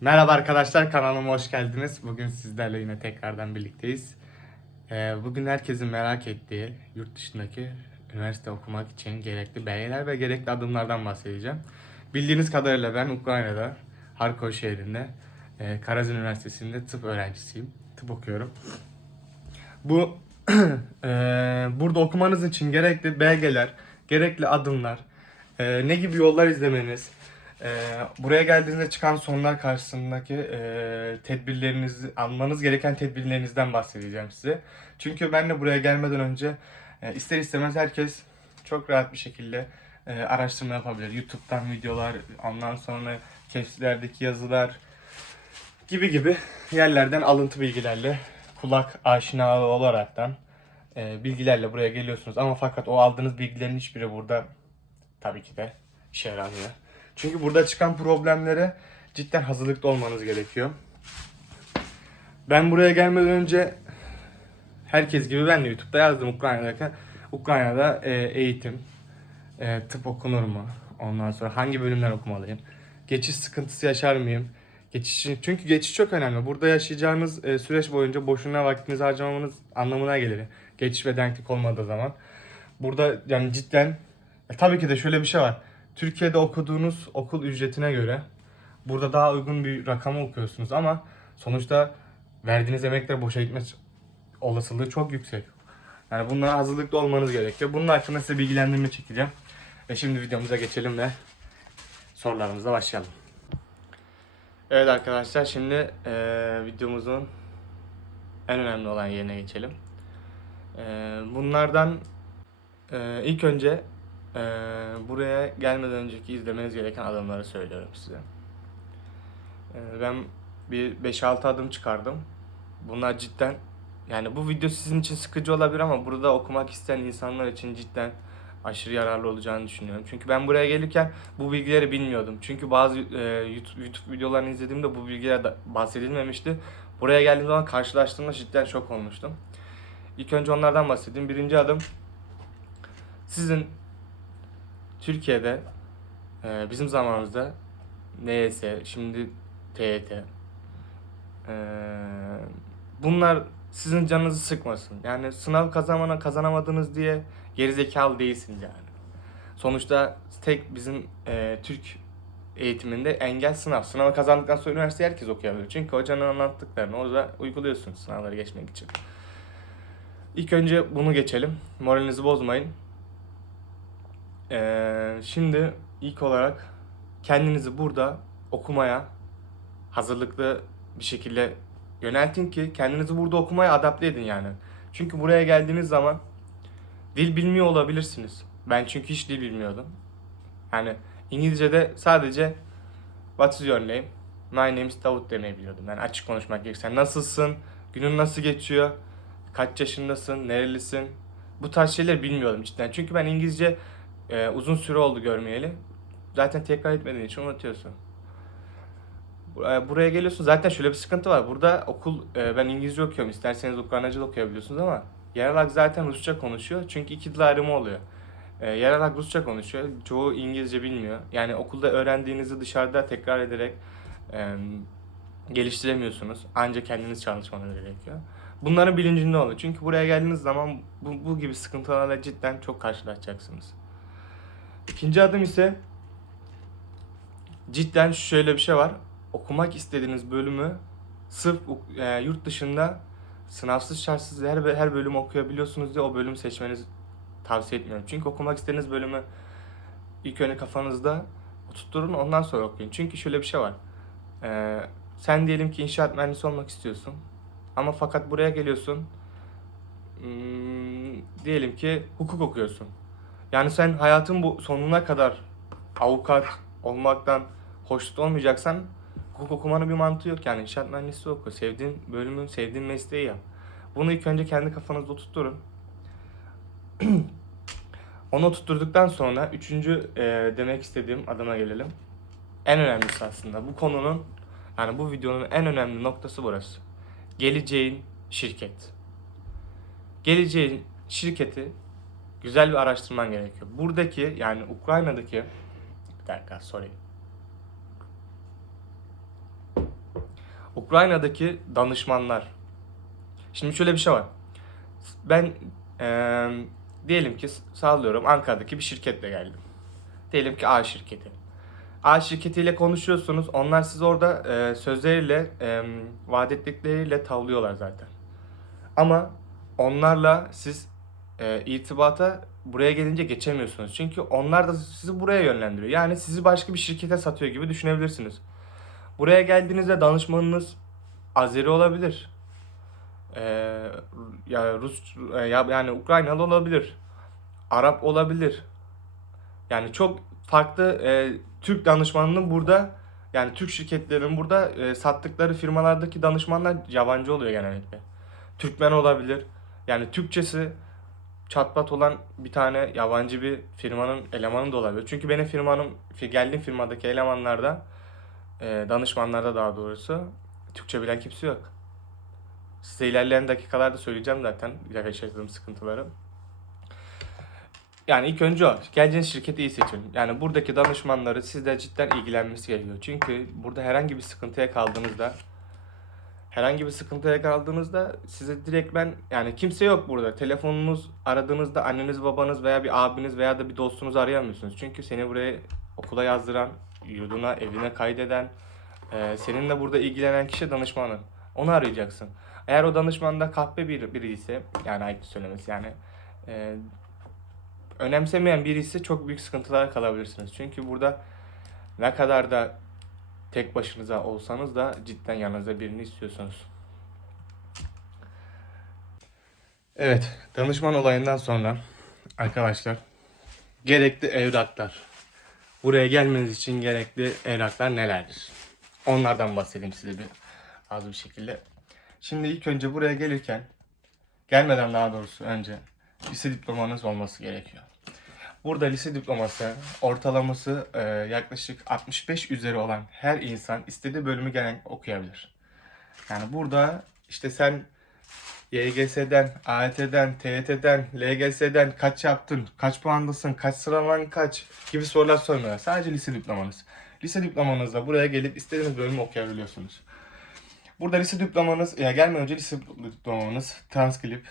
Merhaba arkadaşlar kanalıma hoş geldiniz. Bugün sizlerle yine tekrardan birlikteyiz. Ee, bugün herkesin merak ettiği yurt dışındaki üniversite okumak için gerekli belgeler ve gerekli adımlardan bahsedeceğim. Bildiğiniz kadarıyla ben Ukrayna'da Harkov şehrinde e, Karaz Üniversitesi'nde tıp öğrencisiyim. Tıp okuyorum. Bu e, burada okumanız için gerekli belgeler, gerekli adımlar, e, ne gibi yollar izlemeniz, e, buraya geldiğinizde çıkan sorunlar karşısındaki e, tedbirlerinizi, almanız gereken tedbirlerinizden bahsedeceğim size. Çünkü ben de buraya gelmeden önce e, ister istemez herkes çok rahat bir şekilde e, araştırma yapabilir. YouTube'dan videolar, ondan sonra kefslerdeki yazılar gibi gibi yerlerden alıntı bilgilerle kulak aşinalığı olaraktan e, bilgilerle buraya geliyorsunuz. Ama fakat o aldığınız bilgilerin hiçbiri burada tabii ki de işe yaramıyor. Çünkü burada çıkan problemlere cidden hazırlıklı olmanız gerekiyor. Ben buraya gelmeden önce herkes gibi ben de YouTube'da yazdım Ukrayna'dayken. Ukrayna'da e, eğitim, e, tıp okunur mu? Ondan sonra hangi bölümler okumalıyım? Geçiş sıkıntısı yaşar mıyım? Geçiş, çünkü geçiş çok önemli. Burada yaşayacağınız e, süreç boyunca boşuna vaktinizi harcamamanız anlamına gelir. Geçiş ve denklik olmadığı zaman. Burada yani cidden e, tabii ki de şöyle bir şey var. Türkiye'de okuduğunuz okul ücretine göre burada daha uygun bir rakamı okuyorsunuz ama sonuçta verdiğiniz emekler boşa gitme olasılığı çok yüksek. Yani bunlara hazırlıklı olmanız gerekiyor. Bunun hakkında size bilgilendirme çekeceğim. Ve şimdi videomuza geçelim ve sorularımıza başlayalım. Evet arkadaşlar şimdi eee, videomuzun en önemli olan yerine geçelim. Eee, bunlardan eee, ilk önce eee, buraya gelmeden önceki izlemeniz gereken adımları söylüyorum size. Eee, ben bir 5-6 adım çıkardım. Bunlar cidden yani bu video sizin için sıkıcı olabilir ama burada okumak isteyen insanlar için cidden aşırı yararlı olacağını düşünüyorum. Çünkü ben buraya gelirken bu bilgileri bilmiyordum. Çünkü bazı e, YouTube, YouTube videolarını izlediğimde bu bilgiler bahsedilmemişti. Buraya geldiğim zaman karşılaştığımda cidden şok olmuştum. İlk önce onlardan bahsedeyim. Birinci adım sizin Türkiye'de e, bizim zamanımızda NYS, şimdi TYT e, bunlar sizin canınızı sıkmasın. Yani sınav kazanmana kazanamadınız diye gerizekalı değilsiniz yani. Sonuçta tek bizim e, Türk eğitiminde engel sınav. Sınavı kazandıktan sonra üniversite herkes okuyabilir. Çünkü hocanın anlattıklarını orada uyguluyorsunuz sınavları geçmek için. İlk önce bunu geçelim. Moralinizi bozmayın. Ee, şimdi ilk olarak kendinizi burada okumaya hazırlıklı bir şekilde yöneltin ki kendinizi burada okumaya adapte edin yani. Çünkü buraya geldiğiniz zaman dil bilmiyor olabilirsiniz. Ben çünkü hiç dil bilmiyordum. Yani İngilizce'de sadece What is your name? My name is Davut demeyi biliyordum. Yani açık konuşmak gerekirse. Nasılsın? Günün nasıl geçiyor? Kaç yaşındasın? Nerelisin? Bu tarz şeyler bilmiyordum cidden. Çünkü ben İngilizce e, uzun süre oldu görmeyeli. Zaten tekrar etmediğin için unutuyorsun. Buraya, buraya geliyorsun. Zaten şöyle bir sıkıntı var. Burada okul e, ben İngilizce okuyorum. İsterseniz Ukraynaca da okuyabiliyorsunuz ama yerel halk zaten Rusça konuşuyor. Çünkü iki dil ayrımı oluyor. E, halk Rusça konuşuyor. Çoğu İngilizce bilmiyor. Yani okulda öğrendiğinizi dışarıda tekrar ederek e, geliştiremiyorsunuz. Ancak kendiniz çalışmanız gerekiyor. Bunların bilincinde olun. Çünkü buraya geldiğiniz zaman bu, bu gibi sıkıntılarla cidden çok karşılaşacaksınız. İkinci adım ise cidden şöyle bir şey var. Okumak istediğiniz bölümü sırf e, yurt dışında sınavsız şartsız her, her bölüm okuyabiliyorsunuz diye o bölüm seçmenizi tavsiye etmiyorum. Çünkü okumak istediğiniz bölümü ilk önce kafanızda oturtturun ondan sonra okuyun. Çünkü şöyle bir şey var. E, sen diyelim ki inşaat mühendisi olmak istiyorsun. Ama fakat buraya geliyorsun. Hmm, diyelim ki hukuk okuyorsun. Yani sen hayatın bu sonuna kadar avukat olmaktan hoşnut olmayacaksan hukuk okumanın bir mantığı yok yani inşaat mühendisliği oku. Sevdiğin bölümü, sevdiğin mesleği yap. Bunu ilk önce kendi kafanızda oturtturun. Onu oturtturduktan sonra üçüncü e, demek istediğim adıma gelelim. En önemlisi aslında bu konunun yani bu videonun en önemli noktası burası. Geleceğin şirket. Geleceğin şirketi güzel bir araştırman gerekiyor. Buradaki yani Ukrayna'daki bir dakika sorry. Ukrayna'daki danışmanlar. Şimdi şöyle bir şey var. Ben eee, diyelim ki sağlıyorum Ankara'daki bir şirketle geldim. Diyelim ki A şirketi. A şirketiyle konuşuyorsunuz. Onlar siz orada eee, sözleriyle, eee vaat ettikleriyle tavlıyorlar zaten. Ama onlarla siz e, irtibata buraya gelince geçemiyorsunuz. Çünkü onlar da sizi buraya yönlendiriyor. Yani sizi başka bir şirkete satıyor gibi düşünebilirsiniz. Buraya geldiğinizde danışmanınız Azeri olabilir. E, ya Rus e, ya yani Ukraynalı olabilir. Arap olabilir. Yani çok farklı e, Türk danışmanının burada yani Türk şirketlerinin burada e, sattıkları firmalardaki danışmanlar yabancı oluyor genellikle. Türkmen olabilir. Yani Türkçesi çatpat olan bir tane yabancı bir firmanın elemanı da olabilir. Çünkü benim firmanın, fi- geldiğim firmadaki elemanlarda, e, danışmanlarda daha doğrusu Türkçe bilen kimse yok. Size ilerleyen dakikalarda söyleyeceğim zaten yaşadığım sıkıntıları. Yani ilk önce o. Geleceğiniz şirketi iyi seçin. Yani buradaki danışmanları sizle cidden ilgilenmesi gerekiyor. Çünkü burada herhangi bir sıkıntıya kaldığınızda herhangi bir sıkıntıya kaldığınızda size direkt ben yani kimse yok burada. Telefonunuz aradığınızda anneniz babanız veya bir abiniz veya da bir dostunuz arayamıyorsunuz. Çünkü seni buraya okula yazdıran, yurduna, evine kaydeden, e, seninle burada ilgilenen kişi danışmanın. Onu arayacaksın. Eğer o danışman da kahpe bir, biri ise yani ayıp söylemesi yani e, önemsemeyen biri ise çok büyük sıkıntılara kalabilirsiniz. Çünkü burada ne kadar da tek başınıza olsanız da cidden yanınızda birini istiyorsunuz. Evet, danışman olayından sonra arkadaşlar gerekli evraklar. Buraya gelmeniz için gerekli evraklar nelerdir? Onlardan bahsedeyim size bir az bir şekilde. Şimdi ilk önce buraya gelirken gelmeden daha doğrusu önce lise diplomanız olması gerekiyor. Burada lise diploması ortalaması e, yaklaşık 65 üzeri olan her insan istediği bölümü gelen okuyabilir. Yani burada işte sen YGS'den, AYT'den, TYT'den, LGS'den kaç yaptın, kaç puandasın, kaç sıralaman kaç gibi sorular sormuyorlar. Sadece lise diplomanız. Lise diplomanızla buraya gelip istediğiniz bölümü okuyabiliyorsunuz. Burada lise diplomanız, ya gelmeden önce lise diplomanız, transkrip,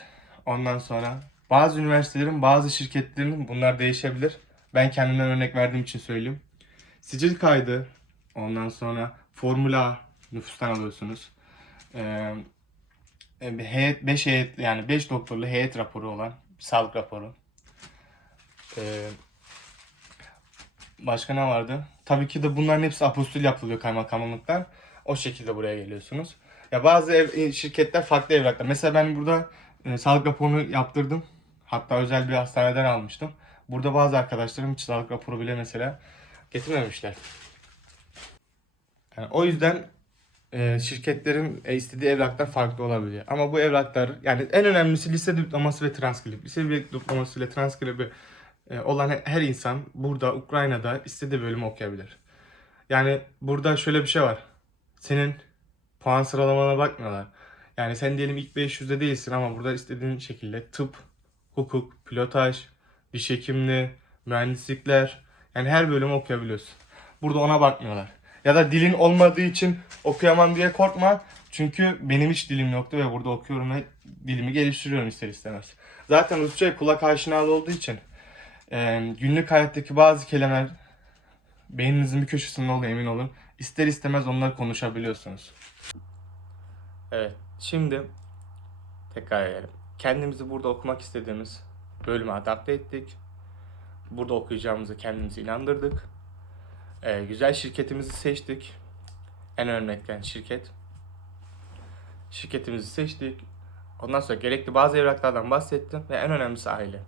ondan sonra bazı üniversitelerin, bazı şirketlerin bunlar değişebilir. Ben kendimden örnek verdiğim için söyleyeyim. Sicil kaydı, ondan sonra formula nüfustan alıyorsunuz. Ee, bir heyet, 5 heyet yani 5 doktorlu heyet raporu olan sağlık raporu. Ee, başka ne vardı? Tabii ki de bunların hepsi apostül yapılıyor kaymakamlıktan. O şekilde buraya geliyorsunuz. Ya bazı ev, şirketler farklı evraklar. Mesela ben burada e, sağlık raporunu yaptırdım. Hatta özel bir hastaneden almıştım. Burada bazı arkadaşlarım hiç raporu bile mesela getirmemişler. Yani o yüzden e, şirketlerin e, istediği evraklar farklı olabiliyor. Ama bu evraklar yani en önemlisi lise diploması ve transkrip. Lise diploması ile transkribi e, olan her insan burada Ukrayna'da istediği bölümü okuyabilir. Yani burada şöyle bir şey var. Senin puan sıralamana bakmıyorlar. Yani sen diyelim ilk 500'de değilsin ama burada istediğin şekilde tıp, hukuk, pilotaj, diş hekimliği, mühendislikler yani her bölümü okuyabiliyorsun. Burada ona bakmıyorlar. Ya da dilin olmadığı için okuyamam diye korkma. Çünkü benim hiç dilim yoktu ve burada okuyorum ve dilimi geliştiriyorum ister istemez. Zaten Rusça kulak aşinalı olduğu için e, günlük hayattaki bazı kelimeler beyninizin bir köşesinde oluyor emin olun. İster istemez onları konuşabiliyorsunuz. Evet, şimdi tekrar edelim. Kendimizi burada okumak istediğimiz bölüme adapte ettik. Burada okuyacağımızı kendimize inandırdık. Ee, güzel şirketimizi seçtik. En örnekten şirket. Şirketimizi seçtik. Ondan sonra gerekli bazı evraklardan bahsettim ve en önemlisi aile.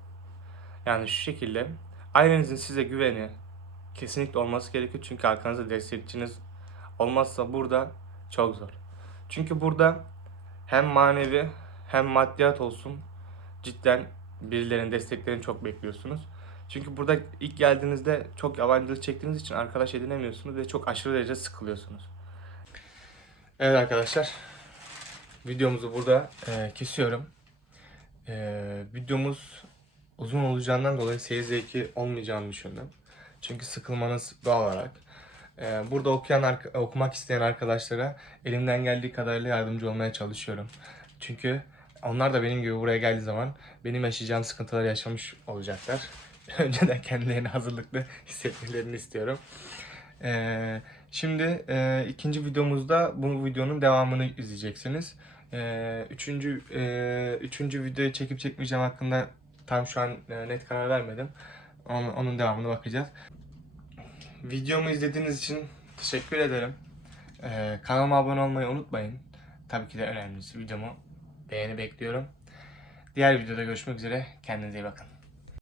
Yani şu şekilde ailenizin size güveni kesinlikle olması gerekiyor çünkü arkanızda destekçiniz olmazsa burada çok zor. Çünkü burada hem manevi hem maddiyat olsun cidden birilerinin desteklerini çok bekliyorsunuz. Çünkü burada ilk geldiğinizde çok yabancılık çektiğiniz için arkadaş edinemiyorsunuz ve çok aşırı derece sıkılıyorsunuz. Evet arkadaşlar. Videomuzu burada e, kesiyorum. E, videomuz uzun olacağından dolayı seyir zevki olmayacağını düşündüm. Çünkü sıkılmanız doğal olarak. Ee, burada okuyan okumak isteyen arkadaşlara elimden geldiği kadarıyla yardımcı olmaya çalışıyorum. Çünkü onlar da benim gibi buraya geldiği zaman benim yaşayacağım sıkıntıları yaşamış olacaklar. Önceden kendilerini hazırlıklı hissetmelerini istiyorum. Ee, şimdi e, ikinci videomuzda bu videonun devamını izleyeceksiniz. Ee, üçüncü e, üçüncü videoyu çekip çekmeyeceğim hakkında tam şu an e, net karar vermedim. Onun, onun devamına bakacağız. Videomu izlediğiniz için teşekkür ederim. Ee, kanalıma abone olmayı unutmayın. Tabii ki de önemlisi videomu beğeni bekliyorum. Diğer videoda görüşmek üzere. Kendinize iyi bakın.